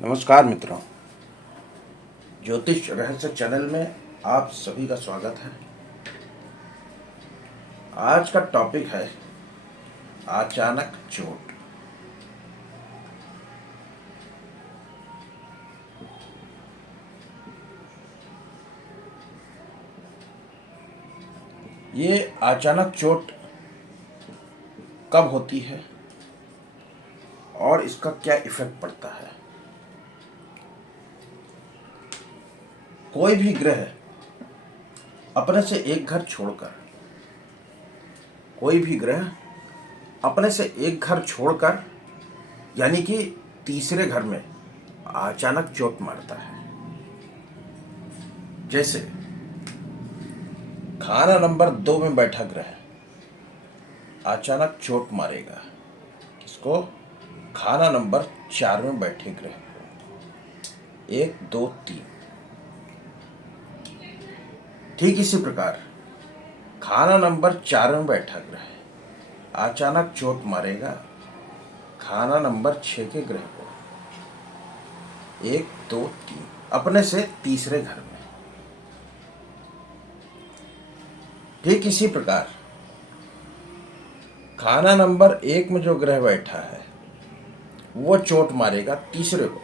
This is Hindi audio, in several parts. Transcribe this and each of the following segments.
नमस्कार मित्रों, ज्योतिष रहस्य चैनल में आप सभी का स्वागत है। आज का टॉपिक है अचानक चोट। ये अचानक चोट कब होती है और इसका क्या इफेक्ट पड़ता है। कोई भी ग्रह अपने से एक घर छोड़कर कोई भी ग्रह अपने से एक घर छोड़कर यानी कि तीसरे घर में अचानक चोट मारता है। जैसे खाना नंबर 2 में बैठा ग्रह अचानक चोट मारेगा किसको? खाना नंबर 4 में बैठे ग्रह को। 1 2 3। ठीक इसी प्रकार खाना नंबर 4 में बैठा ग्रह अचानक चोट मारेगा खाना नंबर 6 के ग्रह को। 1 2 3 अपने से तीसरे घर में। ठीक इसी प्रकार खाना नंबर 1 में जो ग्रह बैठा है वो चोट मारेगा तीसरे को,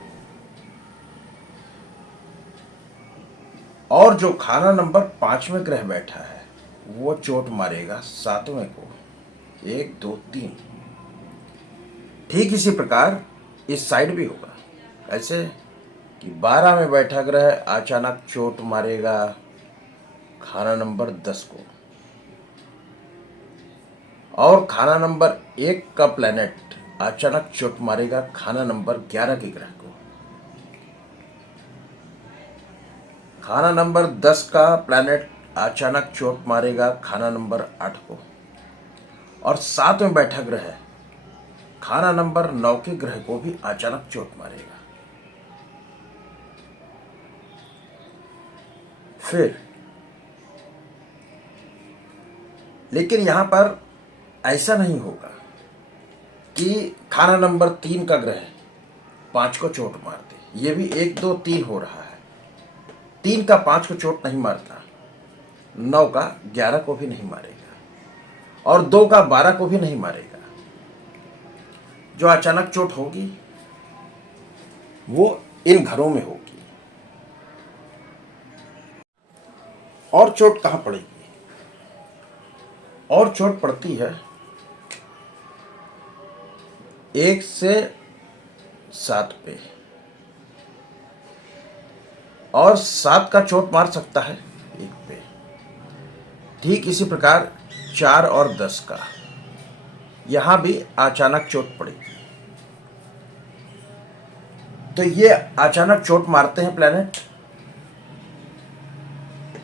और जो खाना नंबर 5 में ग्रह बैठा है वो चोट मारेगा 7वें को। 1 2 3। ठीक इसी प्रकार इस साइड भी होगा। ऐसे कि 12 में बैठा ग्रह अचानक चोट मारेगा खाना नंबर 10 को, और खाना नंबर 1 का प्लैनेट अचानक चोट मारेगा खाना नंबर 11 के ग्रह को। खाना नंबर 10 का प्लैनेट अचानक चोट मारेगा खाना नंबर 8 को, और 7 में बैठा ग्रह खाना नंबर 9 के ग्रह को भी अचानक चोट मारेगा। फिर लेकिन यहां पर ऐसा नहीं होगा कि खाना नंबर 3 का ग्रह 5 को चोट मार दे। ये भी 1 2 3 हो रहा है। 3 का 5 को चोट नहीं मारता, 9 का 11 को भी नहीं मारेगा, और 2 का 12 को भी नहीं मारेगा। जो अचानक चोट होगी वो इन घरों में होगी। और चोट कहां पड़ेगी? और चोट पड़ती है 1 से 7 पे, और 7 का चोट मार सकता है 1 पे। ठीक इसी प्रकार 4 और 10 का यहां भी अचानक चोट पड़ेगी। तो ये अचानक चोट मारते हैं प्लैनेट,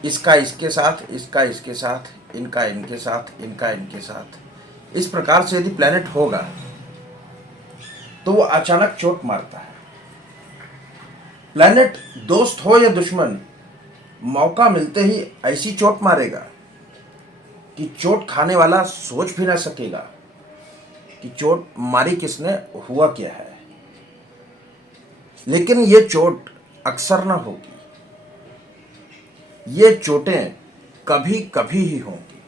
इसका इसके साथ, इसका इसके साथ, इनका इनके साथ, इनका इनके साथ। इस प्रकार से यदि प्लैनेट होगा तो वो अचानक चोट मारता है। प्लैनेट दोस्त हो या दुश्मन, मौका मिलते ही ऐसी चोट मारेगा कि चोट खाने वाला सोच भी ना सकेगा कि चोट मारी किसने, हुआ क्या है। लेकिन ये चोट अक्सर ना होगी, ये चोटें कभी कभी ही होंगी,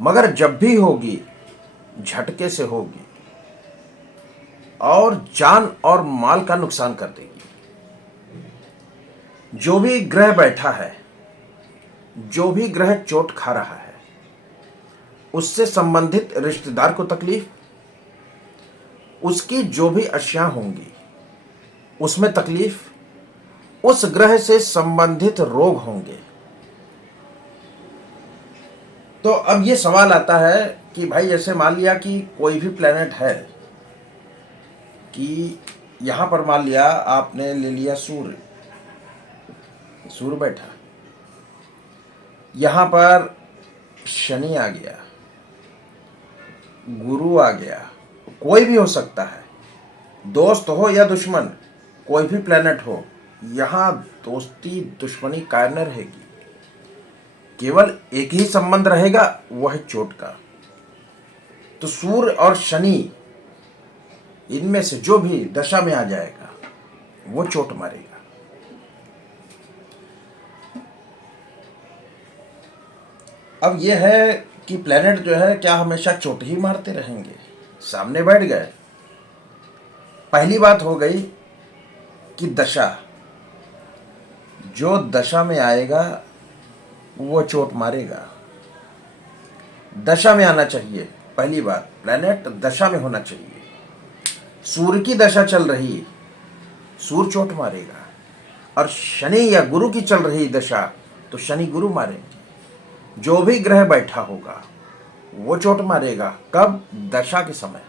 मगर जब भी होगी झटके से होगी और जान और माल का नुकसान कर देगी। जो भी ग्रह बैठा है, जो भी ग्रह चोट खा रहा है, उससे संबंधित रिश्तेदार को तकलीफ, उसकी जो भी अशियां होंगी उसमें तकलीफ, उस ग्रह से संबंधित रोग होंगे। तो अब ये सवाल आता है कि भाई ऐसे मान लिया कि कोई भी प्लेनेट है, कि यहां पर मान लिया आपने ले लिया सूर्य, सूर्य बैठा, यहां पर शनि आ गया, गुरु आ गया, कोई भी हो सकता है, दोस्त हो या दुश्मन, कोई भी प्लेनेट हो, यहां दोस्ती दुश्मनी कायम न रहेगी। केवल एक ही संबंध रहेगा, वह है चोट का। तो सूर्य और शनि इनमें से जो भी दशा में आ जाएगा वो चोट मारेगा। अब यह है कि प्लेनेट जो है क्या हमेशा चोट ही मारते रहेंगे? सामने बैठ गए, पहली बात हो गई कि दशा, जो दशा में आएगा वो चोट मारेगा। दशा में आना चाहिए, पहली बात, प्लेनेट दशा में होना चाहिए। सूर्य की दशा चल रही, सूर्य चोट मारेगा। और शनि या गुरु की चल रही दशा, तो शनि गुरु मारेंगे। जो भी ग्रह बैठा होगा वो चोट मारेगा। कब? दशा के समय।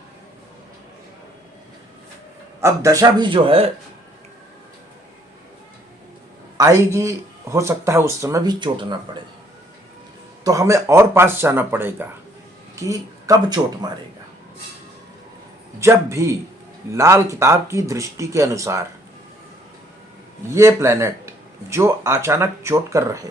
अब दशा भी जो है आएगी, हो सकता है उस समय भी चोट ना पड़े, तो हमें और पास जाना पड़ेगा कि कब चोट मारेगा। जब भी लाल किताब की दृष्टि के अनुसार ये प्लेनेट जो अचानक चोट कर रहे,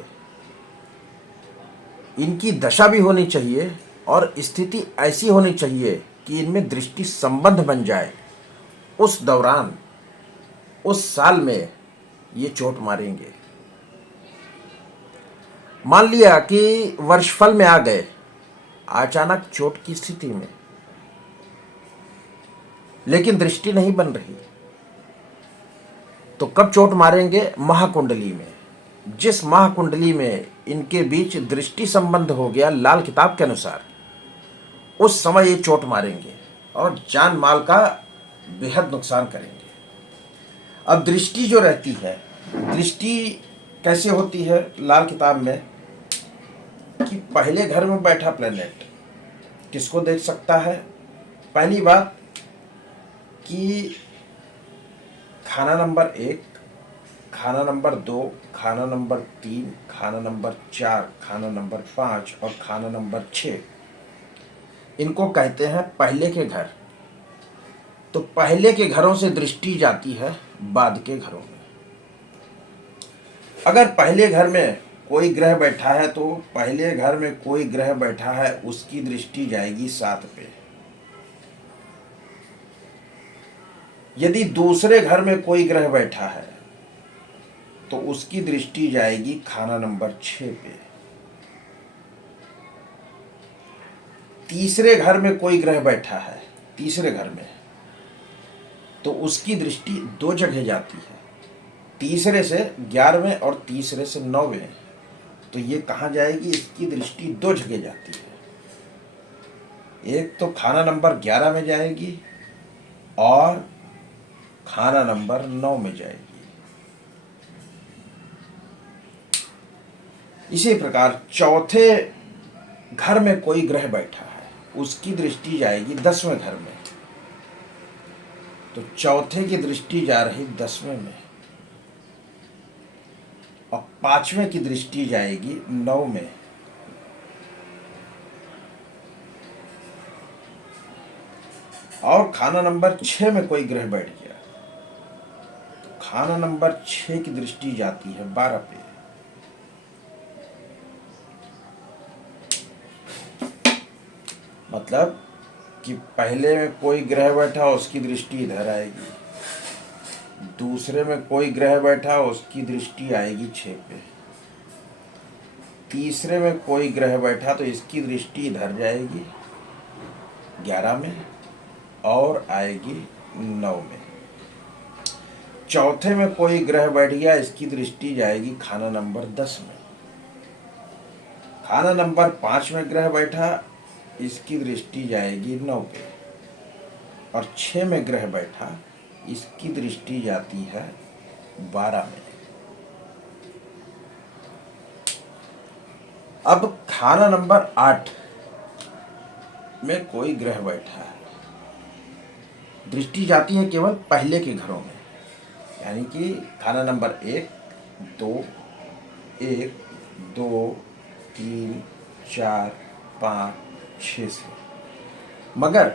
इनकी दशा भी होनी चाहिए और स्थिति ऐसी होनी चाहिए कि इनमें दृष्टि संबंध बन जाए। उस दौरान, उस साल में ये चोट मारेंगे। मान लिया कि वर्षफल में आ गए अचानक चोट की स्थिति में, लेकिन दृष्टि नहीं बन रही, तो कब चोट मारेंगे? महाकुंडली में। जिस महाकुंडली में इनके बीच दृष्टि संबंध हो गया लाल किताब के अनुसार, उस समय ये चोट मारेंगे और जान माल का बेहद नुकसान करेंगे। अब दृष्टि जो रहती है, दृष्टि कैसे होती है लाल किताब में कि पहले घर में बैठा प्लेनेट किसको देख सकता है? पहली बात कि खाना नंबर 1, खाना नंबर 2, खाना नंबर 3, खाना नंबर 4, खाना नंबर 5 और खाना नंबर 6, इनको कहते हैं पहले के घर। तो पहले के घरों से दृष्टि जाती है बाद के घरों में। अगर पहले घर में कोई ग्रह बैठा है तो पहले घर में कोई ग्रह बैठा है उसकी दृष्टि जाएगी 7 पे। यदि दूसरे घर में कोई ग्रह बैठा है तो उसकी दृष्टि जाएगी खाना नंबर 6 पे। तीसरे घर में कोई ग्रह बैठा है, तीसरे घर में, तो उसकी दृष्टि 2 जगह जाती है, तीसरे से 11वें और तीसरे से 9वें। तो ये कहाँ जाएगी? इसकी दृष्टि 2 जगह जाती है। एक तो खाना नंबर 11 में जाएगी और खाना नंबर 9 में जाएगी। इसी प्रकार चौथे घर में कोई ग्रह बैठा है उसकी दृष्टि जाएगी 10वें घर में। तो चौथे की दृष्टि जा रही 10वें में और 5वें की दृष्टि जाएगी 9 में। और खाना नंबर 6 में कोई ग्रह बैठ गया तो खाना नंबर 6 की दृष्टि जाती है 12 पे। मतलब कि पहले में कोई ग्रह बैठा उसकी दृष्टि इधर आएगी, दूसरे में कोई ग्रह बैठा उसकी दृष्टि आएगी 6 पे, तीसरे में कोई ग्रह बैठा तो इसकी दृष्टि इधर जाएगी 11 में और आएगी 9 में। चौथे में कोई ग्रह बैठ गया, इसकी दृष्टि जाएगी खाना नंबर 10 में। खाना नंबर 5 में ग्रह बैठा, इसकी दृष्टि जाएगी 9 पे। और 6 में ग्रह बैठा, इसकी दृष्टि जाती है 12 में। अब खाना नंबर 8 में कोई ग्रह बैठा है, दृष्टि जाती है केवल पहले के घरों में, यानी कि खाना नंबर 1, 2, 1, 2, 3, 4, 5, 6 से। मगर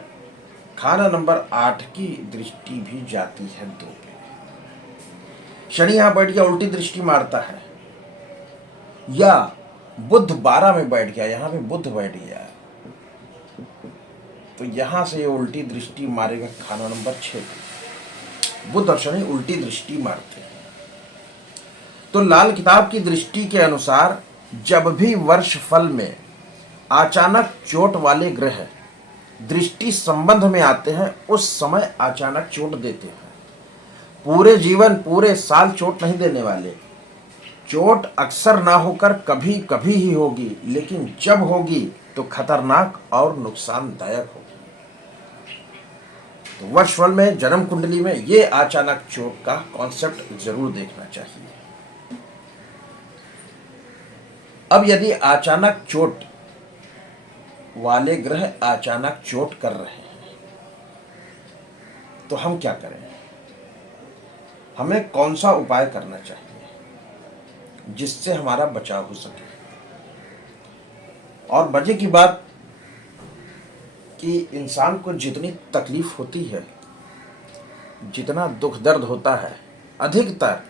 खाना नंबर 8 की दृष्टि भी जाती है 2 पे। शनि यहां बैठ गया, उल्टी दृष्टि मारता है। या बुध 12 में बैठ गया, यहां पे बुध बैठ गया, तो यहाँ से ये उल्टी दृष्टि मारेगा खाना नंबर 6 पे। बुध और शनि उल्टी दृष्टि मारते हैं। तो लाल किताब की दृष्टि के अनुसार जब भी वर्ष फल में अचानक चोट वाले ग्रह दृष्टि संबंध में आते हैं, उस समय अचानक चोट देते हैं। पूरे जीवन पूरे साल चोट नहीं देने वाले। चोट अक्सर ना होकर कभी कभी ही होगी, लेकिन जब होगी तो खतरनाक और नुकसानदायक होगी। तो वर्षफल में जन्म कुंडली में ये अचानक चोट का कॉन्सेप्ट जरूर देखना चाहिए। अब यदि अचानक चोट वाले ग्रह अचानक चोट कर रहे हैं तो हम क्या करें? हमें कौन सा उपाय करना चाहिए जिससे हमारा बचाव हो सके? और मजे की बात कि इंसान को जितनी तकलीफ होती है, जितना दुख दर्द होता है, अधिकतर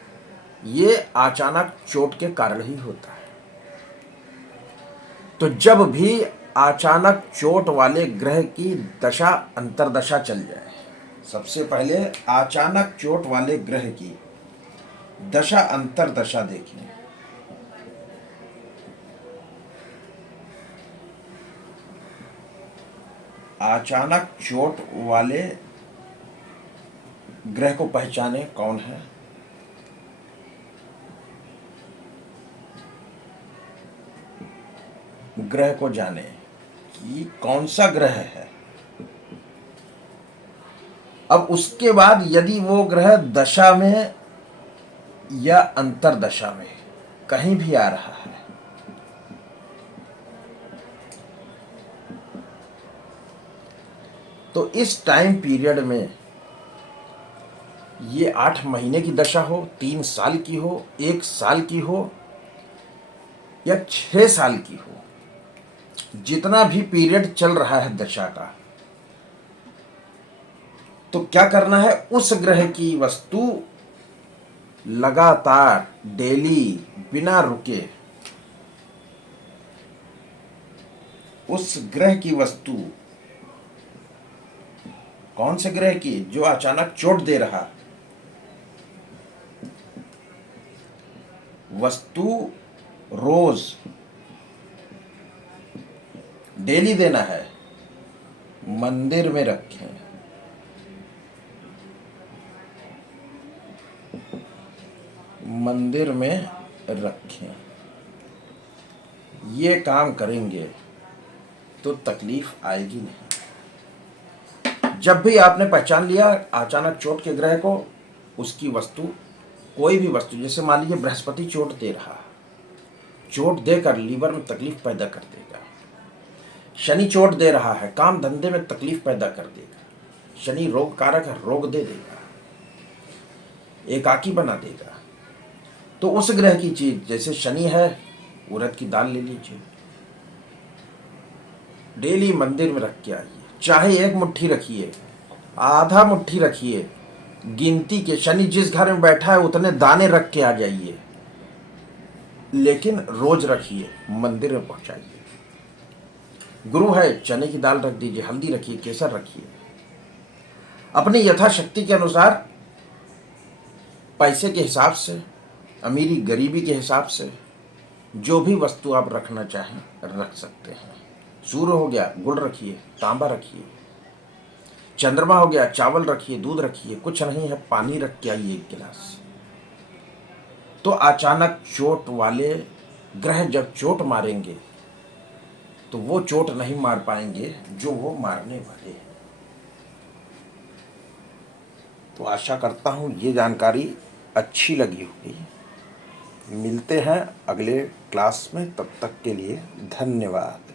ये अचानक चोट के कारण ही होता है। तो जब भी अचानक चोट वाले ग्रह की दशा अंतरदशा चल जाए, सबसे पहले अचानक चोट वाले ग्रह की दशा अंतरदशा देखिए। अचानक चोट वाले ग्रह को पहचाने कौन है? ग्रह को जाने कि कौन सा ग्रह है। अब उसके बाद यदि वो ग्रह दशा में या अंतरदशा में कहीं भी आ रहा है, तो इस टाइम पीरियड में ये 8 महीने की दशा हो, 3 साल की हो, 1 साल की हो या 6 साल की हो, जितना भी पीरियड चल रहा है दशा का, तो क्या करना है? उस ग्रह की वस्तु लगातार डेली बिना रुके, उस ग्रह की वस्तु, कौन से ग्रह की? जो अचानक चोट दे रहा, वस्तु रोज डेली देना है, मंदिर में रखें। मंदिर में रखें। ये काम करेंगे तो तकलीफ आएगी नहीं। जब भी आपने पहचान लिया अचानक चोट के ग्रह को, उसकी वस्तु, कोई भी वस्तु, जैसे मान लीजिए बृहस्पति चोट दे रहा, चोट देकर लीवर में तकलीफ पैदा कर देगा। शनि चोट दे रहा है, काम धंधे में तकलीफ पैदा कर देगा। शनि रोग कारक है, रोग दे देगा, एकाकी बना देगा। तो उस ग्रह की चीज, जैसे शनि है, उड़द की दाल ले लीजिए, डेली मंदिर में रख के आइए। चाहे 1 मुट्ठी रखिए, आधा मुट्ठी रखिए, गिनती के, शनि जिस घर में बैठा है उतने दाने रख के आ जाइए, लेकिन रोज रखिए, मंदिर में पहुंचाइए। गुरु है, चने की दाल रख दीजिए, हल्दी रखिए, केसर रखिए। अपनी यथाशक्ति के अनुसार, पैसे के हिसाब से, अमीरी गरीबी के हिसाब से, जो भी वस्तु आप रखना चाहें रख सकते हैं। सूर्य हो गया, गुड़ रखिए, तांबा रखिए। चंद्रमा हो गया, चावल रखिए, दूध रखिए। कुछ नहीं है, पानी रख के आइए 1 गिलास। तो अचानक चोट वाले ग्रह जब चोट मारेंगे तो वो चोट नहीं मार पाएंगे जो वो मारने वाले हैं। तो आशा करता हूँ ये जानकारी अच्छी लगी होगी। मिलते हैं अगले क्लास में, तब तक के लिए धन्यवाद।